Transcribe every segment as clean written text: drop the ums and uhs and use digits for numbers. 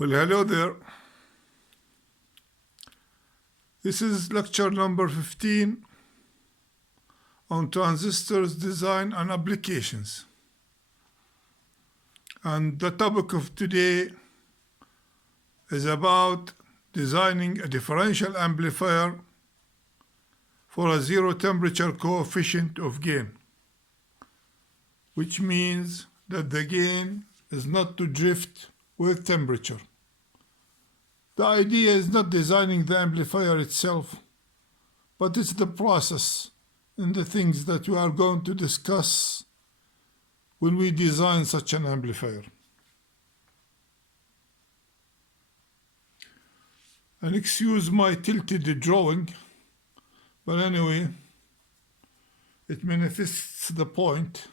Well, hello there. This is lecture number 15 on Transistors Design and Applications. And the topic of today is about designing a differential amplifier for a zero temperature coefficient of gain, which means that the gain is not to drift with temperature. The idea is not designing the amplifier itself, but it's the process and the things that we are going to discuss when we design such an amplifier. And excuse my tilted drawing, but anyway, it manifests the point.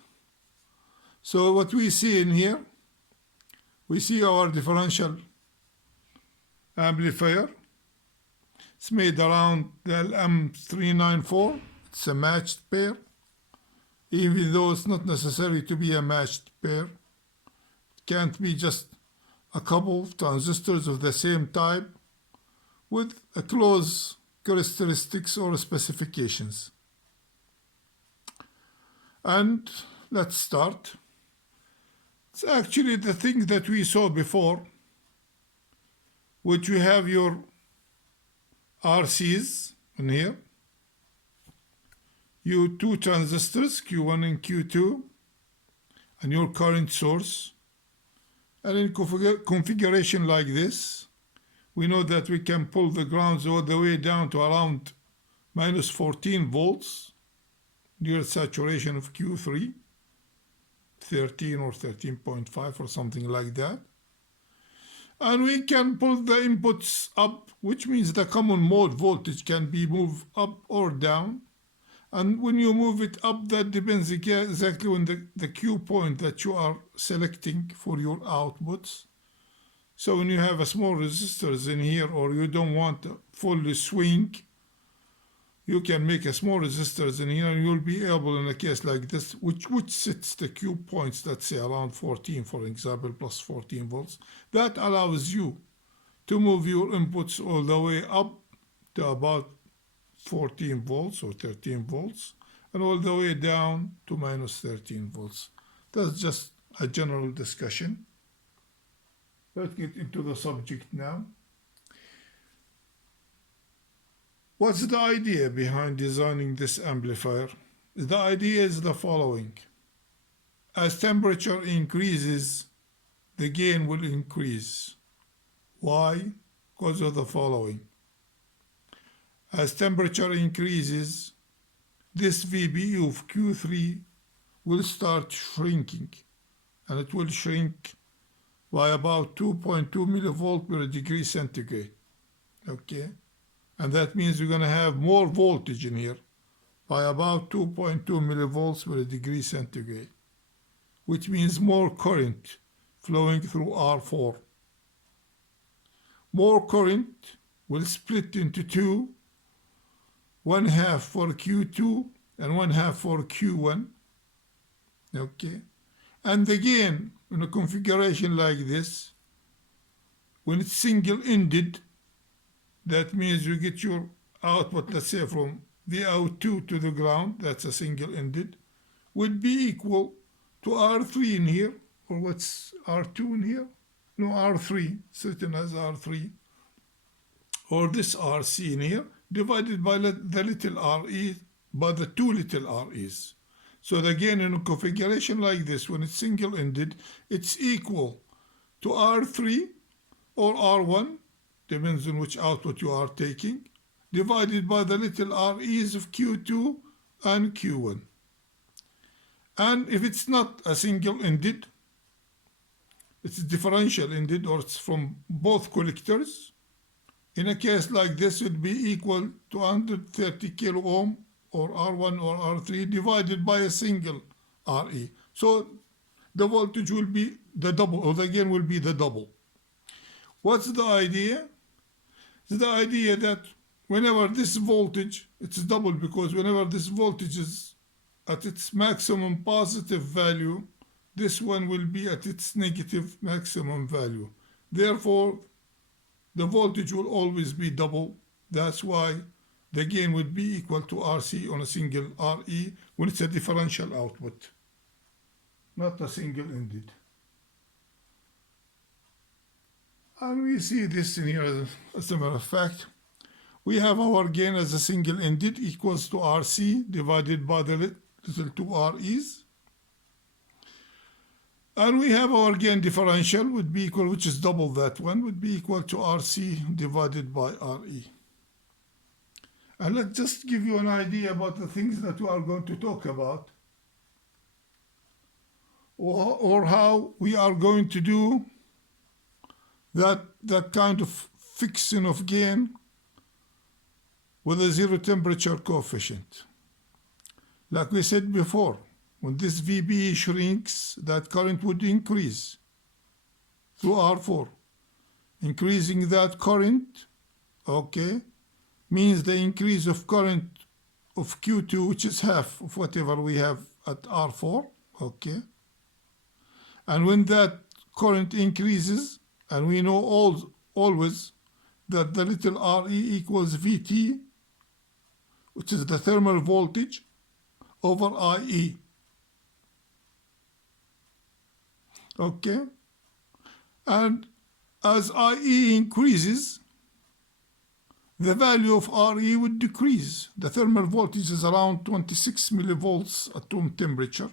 So what we see in here, we see our differential amplifier. It's made around the LM394. It's a matched pair, even though it's not necessary to be a matched pair. It can't be just a couple of transistors of the same type with a close characteristics or specifications. And let's start. It's actually the thing that we saw before, which you have your RCs in here, your two transistors, Q1 and Q2, and your current source. And in configuration like this, we know that we can pull the grounds all the way down to around minus 14 volts near saturation of Q3, 13 or 13.5 or something like that. And we can pull the inputs up, which means the common mode voltage can be moved up or down. And when you move it up, that depends exactly on the Q point that you are selecting for your outputs. So when you have a small resistors in here, or you don't want to fully swing, you can make a small resistors in here, and you'll be able, in a case like this, which sets the Q points, let's say around 14, for example, plus 14 volts. That allows you to move your inputs all the way up to about 14 volts or 13 volts, and all the way down to minus 13 volts. That's just a general discussion. Let's get into the subject now. What's the idea behind designing this amplifier? The idea is the following. As temperature increases, the gain will increase. Why? Because of the following. As temperature increases, this VBE of Q3 will start shrinking, and it will shrink by about 2.2 millivolt per degree centigrade. Okay? And that means you're going to have more voltage in here by about 2.2 millivolts per degree centigrade, which means more current flowing through R4. More current will split into two, one half for Q2 and one half for Q1. Okay? And again, in a configuration like this, when it's single-ended, that means you get your output, let's say from VO2 to the ground, that's a single-ended, would be equal to R3 in here, or what's R2 in here? No, R3, certain as R3, or this RC in here, divided by the little RE, by the two little REs. So again, in a configuration like this, when it's single-ended, it's equal to R3 or R1, depends on which output you are taking, divided by the little REs of Q2 and Q1. And if it's not a single-ended, it's differential-ended, or it's from both collectors, in a case like this, it would be equal to 130 kilo ohm, or R1 or R3, divided by a single RE. So the voltage will be the double, or the gain will be the double. What's the idea? It's the idea that whenever this voltage, it's double, because whenever this voltage is at its maximum positive value, this one will be at its negative maximum value. Therefore, the voltage will always be double. That's why the gain would be equal to RC on a single RE when it's a differential output, not a single-ended. And we see this in here as a matter of fact. We have our gain as a single-ended equals to RC divided by the little two REs. And we have our gain differential would be equal, which is double that one, would be equal to RC divided by RE. And let's just give you an idea about the things that we are going to talk about, or how we are going to do that kind of fixing of gain with a zero temperature coefficient. Like we said before, when this VB shrinks, that current would increase through R4. Increasing that current, okay, means the increase of current of Q2, which is half of whatever we have at R4, okay? And when that current increases, and we know always that the little RE equals VT, which is the thermal voltage, over IE. Okay? And as IE increases, the value of RE would decrease. The thermal voltage is around 26 millivolts at room temperature,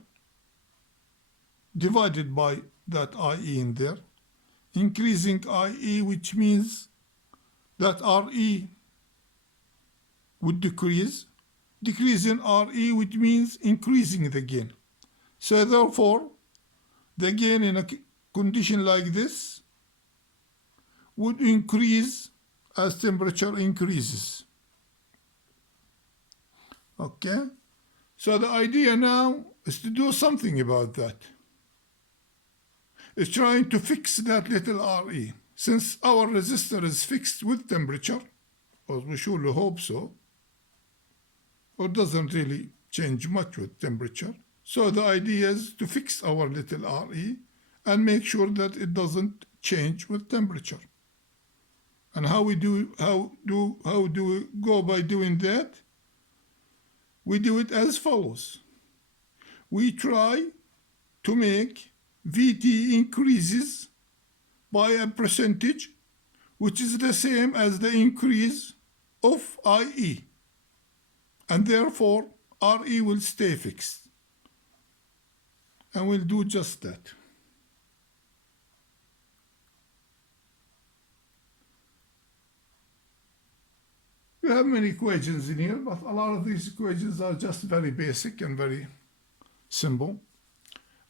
divided by that IE in there. Increasing IE, which means that RE would decrease. Decreasing RE, which means increasing the gain. So therefore, the gain in a condition like this would increase as temperature increases. Okay? So the idea now is to do something about that. It's trying to fix that little RE. Since our resistor is fixed with temperature, or we surely hope so, or doesn't really change much with temperature. So the idea is to fix our little RE and make sure that it doesn't change with temperature. And how do we go by doing that? We do it as follows. We try to make VT increases by a percentage which is the same as the increase of IE. And therefore, RE will stay fixed. And we'll do just that. We have many equations in here, but a lot of these equations are just very basic and very simple.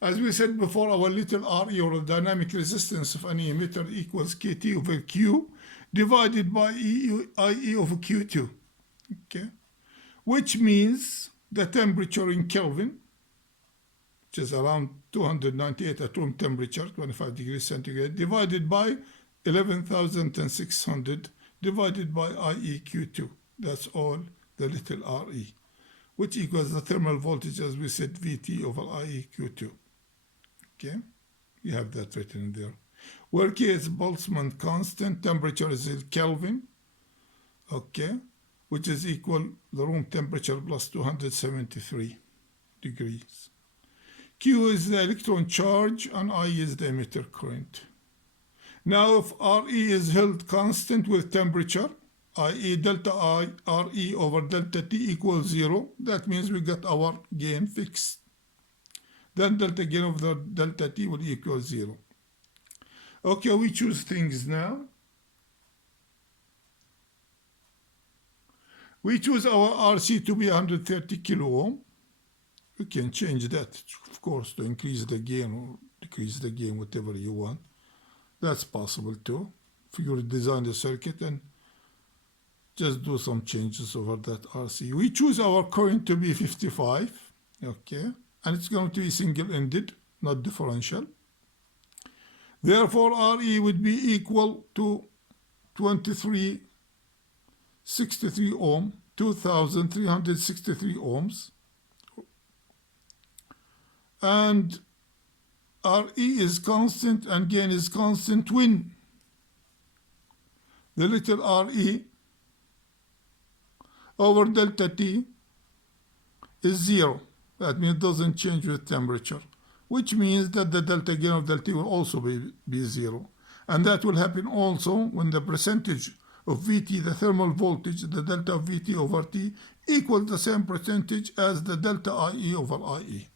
As we said before, our little RE, or the dynamic resistance of any emitter, equals KT over Q divided by IE over Q2. Okay? Which means the temperature in Kelvin, which is around 298 at room temperature, 25 degrees centigrade, divided by 11,600 divided by IEQ2. That's all the little RE, which equals the thermal voltage, as we said, VT over IEQ2. Okay, you have that written in there. Where K is Boltzmann constant, temperature is in Kelvin, okay, which is equal the room temperature plus 273 degrees. Q is the electron charge and I is the emitter current. Now if RE is held constant with temperature, i.e. delta I RE over delta T equals 0, that means we got our gain fixed. Then delta gain over delta T will equal 0. Okay, we choose things now. We choose our RC to be 130 kilo ohm. We can change that, of course, to increase the gain or decrease the gain, whatever you want. That's possible too. If you design the circuit and just do some changes over that RC. We choose our current to be 55, okay, and it's going to be single-ended, not differential. Therefore, RE would be equal to 2363 ohm, 2363 ohms. And RE is constant and gain is constant when the little RE over delta T is 0. That means it doesn't change with temperature, which means that the delta gain of delta T will also be 0. And that will happen also when the percentage of Vt, the thermal voltage, the delta of Vt over T, equals the same percentage as the delta IE over IE.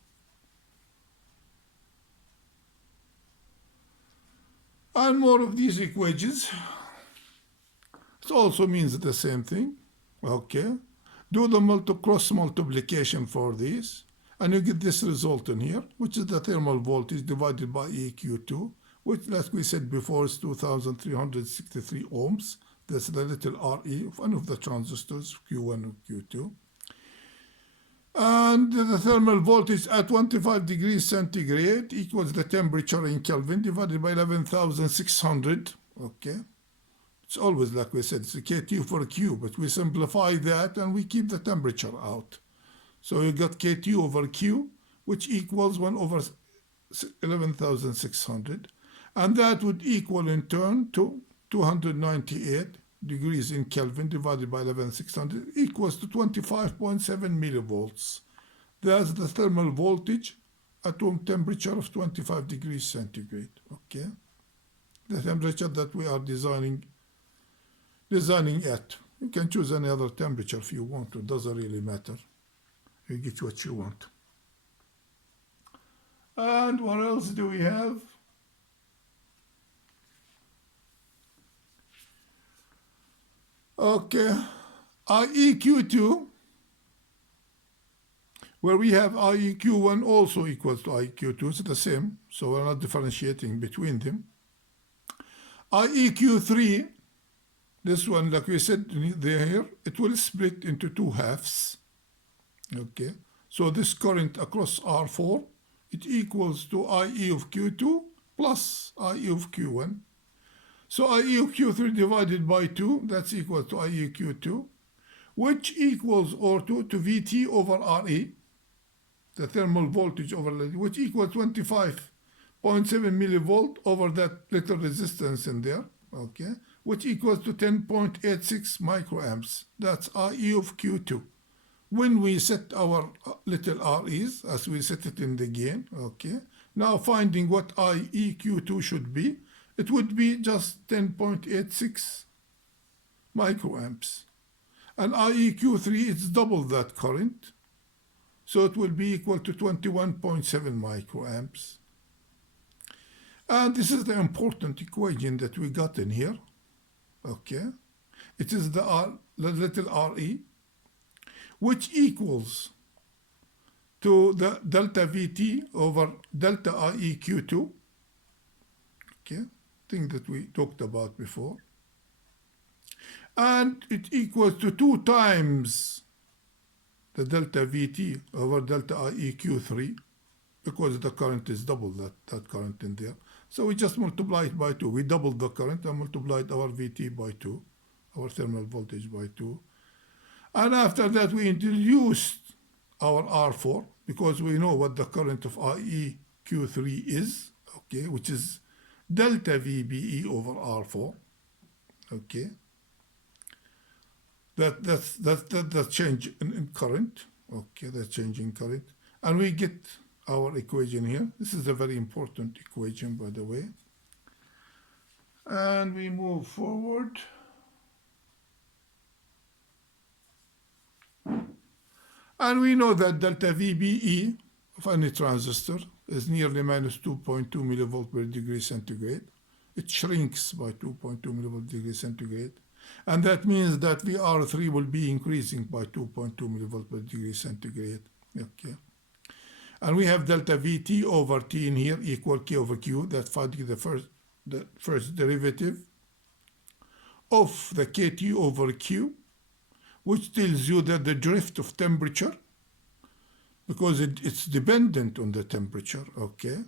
And more of these equations. It also means the same thing. Okay. Do the cross multiplication for this, and you get this result in here, which is the thermal voltage divided by EQ2, which, like we said before, is 2,363 ohms. That's the little RE of one of the transistors, Q1 and Q2. And the thermal voltage at 25 degrees centigrade equals the temperature in Kelvin divided by 11,600. Okay. It's always, like we said, it's a KT for Q, but we simplify that and we keep the temperature out. So you got KT over Q, which equals 1 over 11,600. And that would equal in turn to 298 degrees in Kelvin divided by 11,600 equals to 25.7 millivolts. That's the thermal voltage at room temperature of 25 degrees centigrade. Okay, the temperature that we are designing at. You can choose any other temperature if you want to. It doesn't really matter. You get what you want. And what else do we have? Okay, IEQ2, where we have IEQ1 also equals to IEQ2, it's the same, so we're not differentiating between them. IEQ3, this one, like we said there, it will split into two halves. Okay, so this current across R4, it equals to IE of Q2 plus IE of Q1. So IE of Q3 divided by 2, that's equal to IE of Q2, which equals R2 to Vt over Re, the thermal voltage over which equals 25.7 millivolt over that little resistance in there, okay, which equals to 10.86 microamps. That's IE of Q2. When we set our little Re's, as we set it in the gain, okay, now finding what IEQ2 should be, it would be just 10.86 microamps. And IEQ3 is double that current, so it will be equal to 21.7 microamps. And this is the important equation that we got in here. Okay, it is the little Re, which equals to the delta Vt over delta IEQ2. Okay, thing that we talked about before. And it equals to 2 times the delta Vt over delta IEQ3, because the current is double that current in there. So we just multiply it by 2. We doubled the current and multiplied our Vt by 2, our thermal voltage by 2. And after that we introduced our R4, because we know what the current of IEQ3 is, okay, which is delta VBE over R4, okay. That's the change in current, okay, the change in current. And we get our equation here. This is a very important equation, by the way. And we move forward. And we know that delta VBE of any transistor is nearly minus 2.2 millivolt per degree centigrade. It shrinks by 2.2 millivolt degree centigrade. And that means that VR3 will be increasing by 2.2 millivolt per degree centigrade. Okay. And we have delta Vt over T in here equal K over Q. That's finding the first derivative of the KT over Q, which tells you that the drift of temperature, because it's dependent on the temperature, okay,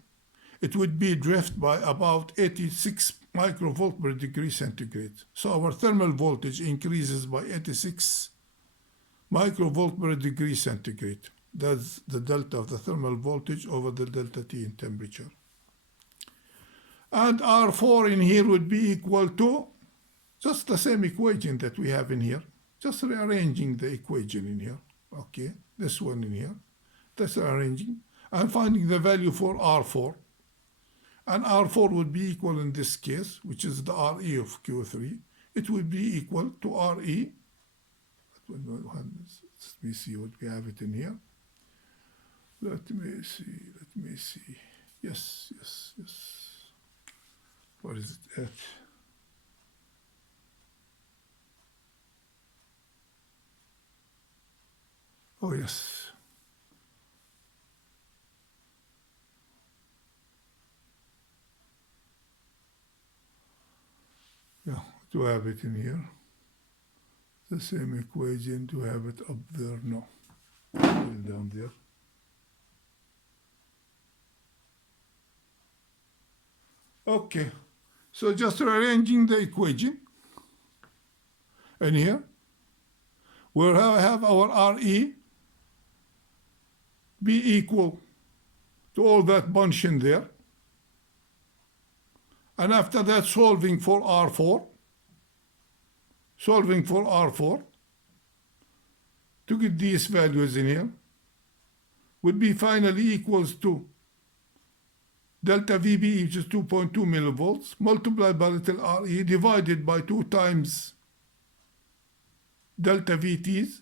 it would be drift by about 86 microvolt per degree centigrade. So our thermal voltage increases by 86 microvolt per degree centigrade. That's the delta of the thermal voltage over the delta T in temperature. And R4 in here would be equal to Just the same equation that we have in here. Just rearranging the equation in here. Okay, this one in here. That's rearranging. And finding the value for R4. And R4 would be equal in this case, which is the RE of Q3. It would be equal to RE. Let me see what we have it in here. Let me see. Yes. What is it at? Oh, yes. Yeah, to have it in here. The same equation to have it up there. No, down there. Okay, so just rearranging the equation. And here, we'll have our RE be equal to all that bunch in there. And after that, solving for R4 to get these values in here would be finally equals to delta VB, which is 2.2 millivolts, multiplied by little RE, divided by 2 times delta VTs,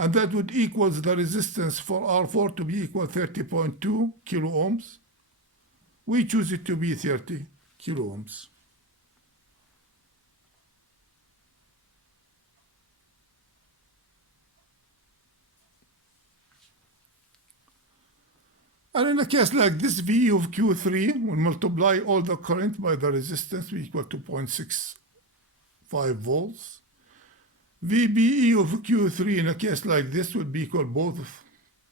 and that would equals the resistance for R4 to be equal 30.2 kilo ohms. We choose it to be 30 kilo ohms. And in a case like this, V of Q3, we multiply all the current by the resistance, we equal to 0.65 volts. VBE of Q3 in a case like this would be equal both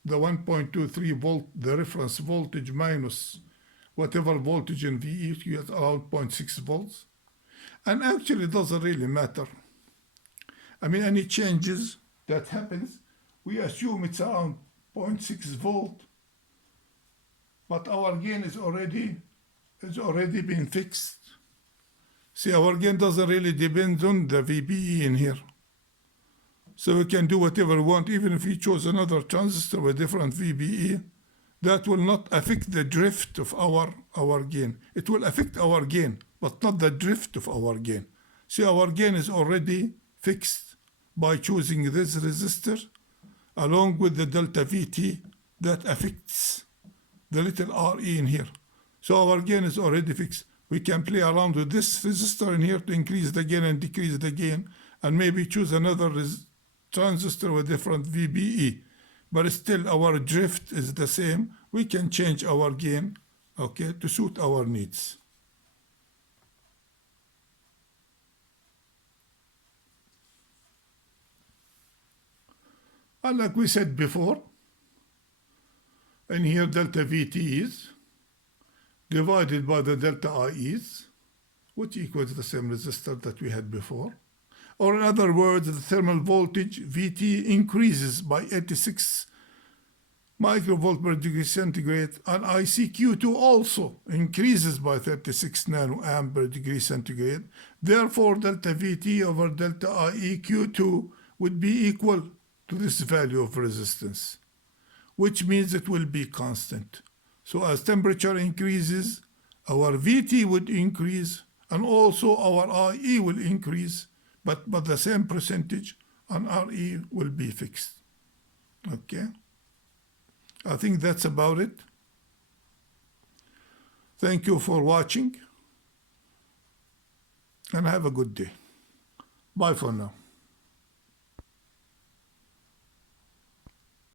the 1.23 volt, the reference voltage, minus whatever voltage in VE, you get around 0.6 volts. And actually it doesn't really matter. I mean, any changes that happens, we assume it's around 0.6 volt, but our gain is already been fixed. See, our gain doesn't really depend on the VBE in here. So we can do whatever we want, even if we chose another transistor with different VBE. That will not affect the drift of our gain. It will affect our gain, but not the drift of our gain. See, our gain is already fixed by choosing this resistor along with the delta VT that affects the little RE in here. So our gain is already fixed. We can play around with this resistor in here to increase the gain and decrease the gain, and maybe choose another transistor with different VBE. But still our drift is the same. We can change our gain, okay, to suit our needs. And like we said before, in here delta VT is divided by the delta IEs, which equals the same resistor that we had before. Or in other words, the thermal voltage VT increases by 86 microvolt per degree centigrade, and ICQ2 also increases by 36 nanoamp per degree centigrade. Therefore, delta VT over delta IEQ2 would be equal to this value of resistance, which means it will be constant. So as temperature increases, our VT would increase, and also our IE will increase, but the same percentage, and RE will be fixed. Okay? I think that's about it. Thank you for watching, and have a good day. Bye for now.